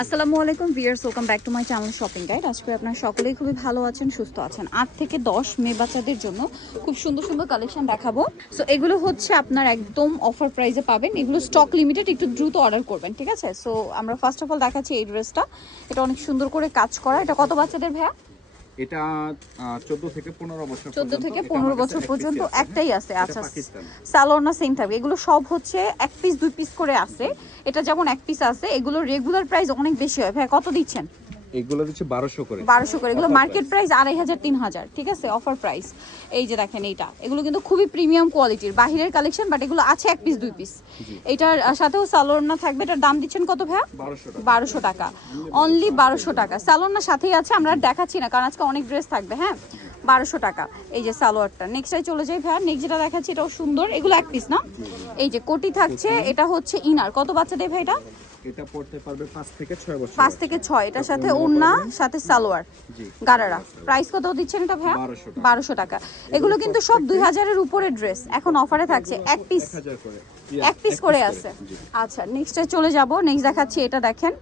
আসসালামু আলাইকুম viewers, welcome back to my channel shopping guide. আজকে আপনারা সকলেই খুবই ভালো আছেন, সুস্থ আছেন। 8 থেকে 10 মেয়ে বাচ্চাদের জন্য খুব সুন্দর সুন্দর কালেকশন দেখাবো। সো এগুলো হচ্ছে আপনার একদম অফার প্রাইসে পাবেন। এগুলো স্টক লিমিটেড, একটু দ্রুত অর্ডার করবেন, ঠিক আছে? সো আমরা ফার্স্ট অফ অল দেখাচ্ছি এই ড্রেসটা। এটা অনেক সুন্দর করে কাজ করা। এটা কত বাচ্চাদের ভাইয়া? এটা 14 থেকে 15 বছর 14 থেকে 15 বছর পর্যন্ত একটাই আছে। আচ্ছা, সালোয়ার না সেম থাকবে? এগুলো সব হচ্ছে এক পিস দুই পিস করে আছে। এটা যেমন এক পিস আছে, এগুলো রেগুলার প্রাইস অনেক বেশি হয়। ভাই কত দিচ্ছেন? এগুলো দিচ্ছে 1200 করে। 1200 করে। এগুলো মার্কেট প্রাইস 2500 3000, ঠিক আছে? Offer price. এই যে দেখেন এইটা, এগুলো কিন্তু খুবই প্রিমিয়াম কোয়ালিটির বাহিরের কালেকশন, বাট এগুলো আছে এক পিস দুই পিস। এটার সাথেও সালোয়ার থাকবে। এটার দাম দিচ্ছেন কত ভাইয়া? 1200 টাকা। অনলি 1200 টাকা। সালোয়ার সাথেই আছে, আমরা দেখাচ্ছি না কারণ আজকে অনেক ড্রেস থাকবে। হ্যাঁ, 1200 টাকা। এই যে সালোয়ারটা। নেক্সটটাই চলে যাই ভাইয়া। নেক্সট যেটা দেখাচ্ছি এটাও সুন্দর। এগুলো এক পিস না? এই যে কোটি থাকছে, এটা হচ্ছে ইনার। কত বাচ্চাদের ভাই এটা? এটা পড়তে পারবে 5 থেকে 6 বছর। 5 থেকে 6। এটার সাথে ওড়না, সাথে সালোয়ার, গারারা। প্রাইস কত দিচ্ছেন এটা ভাইয়া? 1200 টাকা। এগুলো কিন্তু সব 2000 এর উপরে ড্রেস। এখন অফারে থাকছে এক পিস, এক পিস করে আছে। আচ্ছা, নেক্সটে চলে যাব। নেক্সট দেখাচ্ছি এটা, দেখেন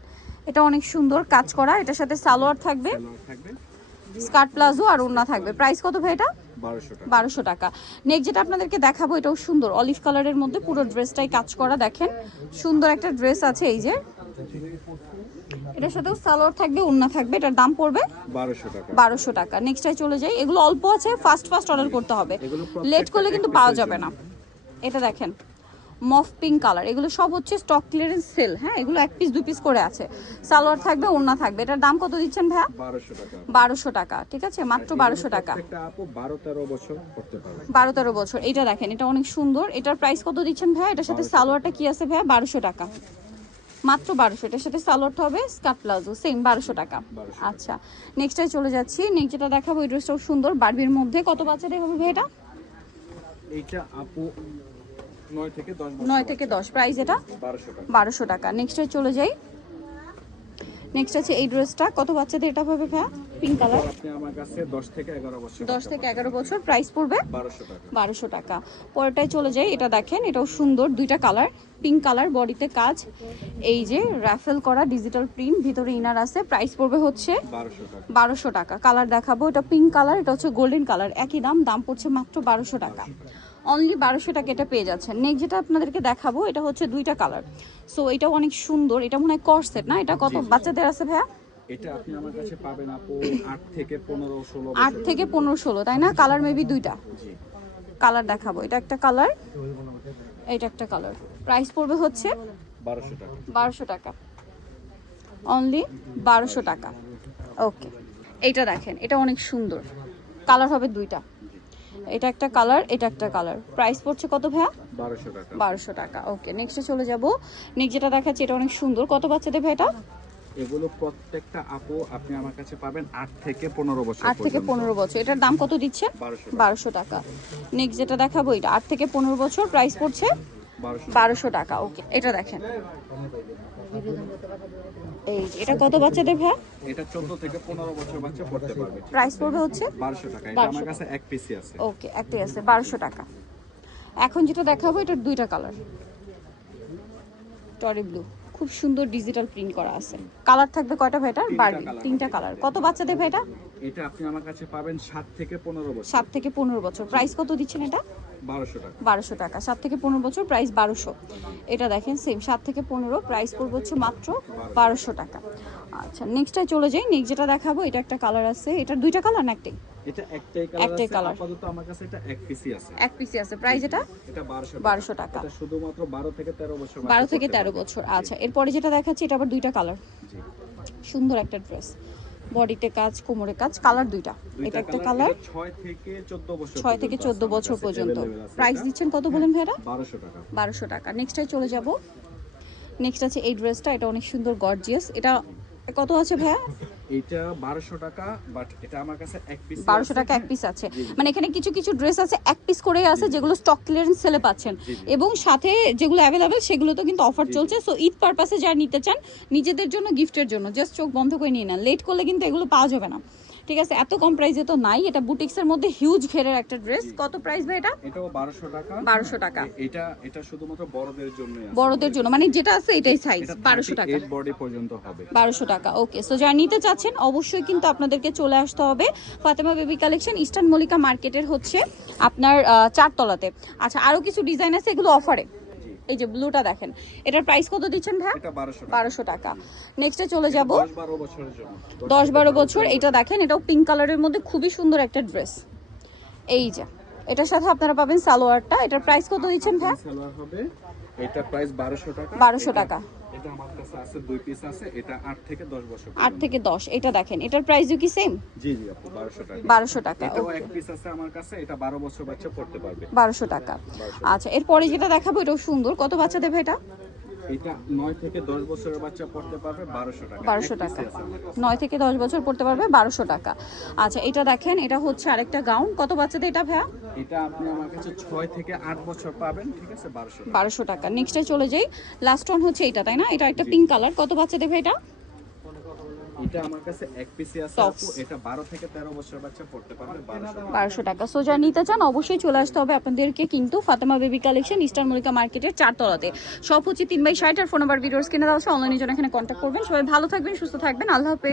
এটা অনেক সুন্দর কাজ করা। এটার সাথে সালোয়ার থাকবে, স্কার্ট প্লাজো আর ওড়না থাকবে। প্রাইস কত ভাই এটা? 1200 টাকা। নেক্সট যেটা আপনাদেরকে দেখাবো এটাও সুন্দর, অলিভ কালারের মধ্যে পুরো ড্রেসটাই কাজ করা। দেখেন সুন্দর একটা ড্রেস আছে। এই যে এটার সাথেও সালোয়ার থাকবে, ওড়না থাকবে। এটার দাম পড়বে 1200 টাকা। নেক্সটটাই চলে যাই। এগুলো অল্প আছে, ফাস্ট অর্ডার করতে হবে, লেট করলে কিন্তু পাওয়া যাবে না। এটা দেখেন মফ পিঙ্ক কালার। এগুলো সব হচ্ছে স্টক ক্লিয়ারেন্স সেল। হ্যাঁ, এগুলো এক পিস দুই পিস করে আছে। সালোয়ার থাকবে, ওড়না থাকবে। এটার দাম কত দিচ্ছেন ভাইয়া? 1200 টাকা, ঠিক আছে? মাত্র 1200 টাকা। 12-13 বছর করতে পারবে। 12-13 বছর। এটা দেখেন, এটা অনেক সুন্দর। এটার প্রাইস কত দিচ্ছেন ভাইয়া? এটার সাথে সালোয়ারটা কি আছে ভাইয়া? 1200 টাকা, মাত্র 1200। এটার সাথে সালোয়ারটা হবে স্কার্ট প্লাজো, সেম 1200 টাকা। আচ্ছা, নেক্সটে চলে যাচ্ছি। নেক্সট যেটা দেখাবো এই ড্রেসটাও সুন্দর, বারবির মধ্যে। কত বাচ্চাদের হবে ভাই এটা? এইটা আপু 9 থেকে 10 বছর। 9 থেকে 10। প্রাইস এটা 1200 টাকা। নেক্সটে চলে যাই। নেক্সট আছে এই ড্রেসটা। কত বাচ্চাদের এটা হবে ভাইয়া? Pink colour. আপনি আমার কাছে 10 থেকে 11 বছর। 10 থেকে 11 বছর। প্রাইস পড়বে 1200 টাকা। 1200 টাকা। পরেরটাই চলে যাই। এটা দেখেন, এটাও সুন্দর, দুইটা কালার, পিঙ্ক কালার, বডিতে কাজ। এই যে রাফেল করা ডিজিটাল প্রিন্ট, ভিতরে ইনার আছে। প্রাইস পড়বে হচ্ছে 1200 টাকা। কালার দেখাবো, এটা পিঙ্ক কালার, এটা হচ্ছে গোল্ডেন কালার। একই দাম, দাম পড়ছে মাত্র 1200 টাকা। অনলি 1200 টাকা এটা পেয়ে যাচ্ছেন। নেক্সট যেটা আপনাদেরকে দেখাবো এটা হচ্ছে দুইটা কালার। সো এটা অনেক সুন্দর। এটা মনে হয় কর্সেট না? এটা কত বাচ্চাদের আছে ভাইয়া? এটা আপনি আমার কাছে পাবেন আপু 8 থেকে 15-16 8 থেকে 15-16, তাই না? কালার মেবি দুইটা। জি, কালার দেখাবো। এটা একটা কালার, এটা একটা কালার। প্রাইস পড়বে হচ্ছে 1200 টাকা। 1200 টাকা। অনলি 1200 টাকা। ওকে, এইটা দেখেন, এটা অনেক সুন্দর। কালার হবে দুইটা। এটা একটা কালার, এটা একটা কালার। প্রাইস পড়ছে কত ভাইয়া? 1200 টাকা। 1200 টাকা। ওকে, নেক্সটে চলে যাব। নেক্সট যেটা দেখাচ্ছি এটা অনেক সুন্দর। কত বাচ্চাদের ভাই এটা? এগুলো প্রত্যেকটা আপু আপনি আমার কাছে পাবেন 8 থেকে 15 বছর। 8 থেকে 15 বছর। এটার দাম কত দিচ্ছে? 1200 টাকা। নেক্সট যেটা দেখাবো এটা 8 থেকে 15 বছর। প্রাইস পড়ছে 1200 টাকা। ওকে, এটা দেখেন, এই যে এটা কত বাচ্চাদের ভাই? এটা 14 থেকে 15 বছর বাচ্চা পড়তে পারবে। প্রাইস পড়বে হচ্ছে 1200 টাকা। এটা আমার কাছে এক পিসই আছে। ওকে, একটাই আছে, 1200 টাকা। এখন যেটা দেখাবো এটার দুইটা কালার, টরি ব্লু, খুব সুন্দর ডিজিটাল প্রিন্ট করা আছে। কালার থাকবে কয়টা ভাইটার? বারবি, তিনটা কালার। কত বাচ্চাদের ভাইটা? এটা আপনি আমার কাছে পাবেন 7 থেকে 15 বছর। 7 থেকে 15 বছর। প্রাইস কত দিচ্ছেন এটা? 1200 টাকা। 1200 টাকা। 7 থেকে 15 বছর, প্রাইস 1200। এটা দেখেন সেম 7 থেকে 15, প্রাইস পড়বে হচ্ছে মাত্র 1200 টাকা। আচ্ছা, নেক্সটটাই চলে যাই। নেক্সট যেটা দেখাবো এটা একটা কালার আছে। এটার দুইটা কালার না একটাই? এটা একটাই কালার আছে। আপাতত আমার কাছে এটা এক পিসই আছে। এক পিসই আছে। প্রাইস এটা? এটা 1200 টাকা। এটা শুধুমাত্র 12 থেকে 13 বছর। 12 থেকে 13 বছর। আচ্ছা, এরপরে যেটা দেখাচ্ছি এটা আবার দুইটা কালার। জি, সুন্দর একটা ড্রেস, বডিতে কাজ, কোমরে কাজ, কালার দুইটা। এটা একটা কালার। 6 থেকে 14 বছর। 6 থেকে 14 বছর পর্যন্ত। প্রাইস দিচ্ছেন কত বলেন ভাইরা? 1200 টাকা। 1200 টাকা। নেক্সটটাই চলে যাব। নেক্সট আছে এই ড্রেসটা। এটা অনেক সুন্দর, গর্জিয়াস। এটা কত আছে ভাইয়া? এটা 1200 টাকা, বাট এটা আমার কাছে এক পিস 1200 টাকা এক পিস আছে, মানে এখানে কিছু কিছু ড্রেস আছে এক পিস করেই আছে যেগুলো স্টক ক্লিয়ারেন্স সেলে পাচ্ছেন, এবং সাথে যেগুলো অ্যাভেলেবেল সেগুলো তো কিন্তু অফার চলছে। সো ঈদ পারপাসে যারা নিতে চান, নিজেদের জন্য, গিফটের জন্য, জাস্ট চোখ বন্ধ করে নিয়ে নেন, লেট করলে কিন্তু এগুলো পাওয়া যাবে না। ঠিক আছে, এত কম প্রাইসে তো নাই। এটা বুটিক্সের মধ্যে হিউজ ঘেরের একটা ড্রেস। কত প্রাইস ভাই এটা? এটাও 1200 টাকা। 1200 টাকা। এটা শুধুমাত্র বড়দের জন্যই আছে, বড়দের জন্য, মানে যেটা আছে এটাই সাইজ, 1200 টাকা। 8 বডি পর্যন্ত হবে, 1200 টাকা। ওকে, সো যারা নিতে চাচ্ছেন অবশ্যই কিন্তু আপনাদেরকে চলে আসতে হবে Fatema baby collection, eastern Mallika মার্কেটের হচ্ছে আপনার 4 তলাতে। আচ্ছা, আরো কিছু ডিজাইন আছে, এগুলো অফারে। এই যে ব্লুটা দেখেন, এটার প্রাইস কত দিচ্ছেন ভাই? এটা 1200 টাকা। 1200 টাকা। নেক্সটে চলে যাব 10-12 বছরের জন্য। 10-12 বছর। এটা দেখেন, এটাও পিঙ্ক কালারের মধ্যে খুবই সুন্দর একটা ড্রেস। এই যে এটার সাথে আপনারা পাবেন সালোয়ারটা। এটার প্রাইস কত দিচ্ছেন ভাই? সালোয়ার হবে, এটা প্রাইস 1200 টাকা। 1200 টাকা। এটা আমার কাছে আছে 2 পিস আছে, এটা 8 থেকে 10 বছর। 8 থেকে 10। এটা দেখেন, এটার প্রাইসও কি সেম? জি জি আপু, 1200 টাকা। 1200 টাকা। এটাও ওকে, এক পিস আছে আমার কাছে, এটা 12 বছর বাচ্চা পড়তে পারবে। 1200 টাকা। আচ্ছা, এরপরে যেটা দেখাবো এটাও সুন্দর। কত বাচ্চা দেবে এটা? এটা 9 থেকে 10 বছরের বাচ্চা পড়তে পারবে 1200 টাকা। 1200 টাকা। 9 থেকে 10 বছর পড়তে পারবে 1200 টাকা। আচ্ছা, এটা দেখেন, এটা হচ্ছে আরেকটা গাউন। কত বাচ্চাদের এটা ভাইয়া? এটা আপনি আমার কাছে 6 থেকে 8 বছর পাবেন, ঠিক আছে, 1200 টাকা। 1200 টাকা। নেক্সটে চলে যাই, লাস্ট ওয়ান হচ্ছে এটা, তাই না? এটা একটা পিঙ্ক কালার। কত বাচ্চা দেবে এটা? এটা আমার কাছে এক পিসি আছে Tops। আপু, এটা 12 থেকে 13 বছরের বাচ্চা পড়তে পারবে 1200 টাকা। 1200 টাকা। সো যারা নিতে চান অবশ্যই চলে আসতে হবে আপনাদেরকে কিন্তু Fatema baby collection, eastern Mallika মার্কেটের 4 তলাতে। সব হচ্ছে 3/60। আর ফোন নাম্বার ভিডিওস কিনে দেওয়া আছে, অনলাইনের জন্য এখানে কন্ট্যাক্ট করবেন। সবাই ভালো থাকবেন, সুস্থ থাকবেন, আল্লাহ হাফেজ।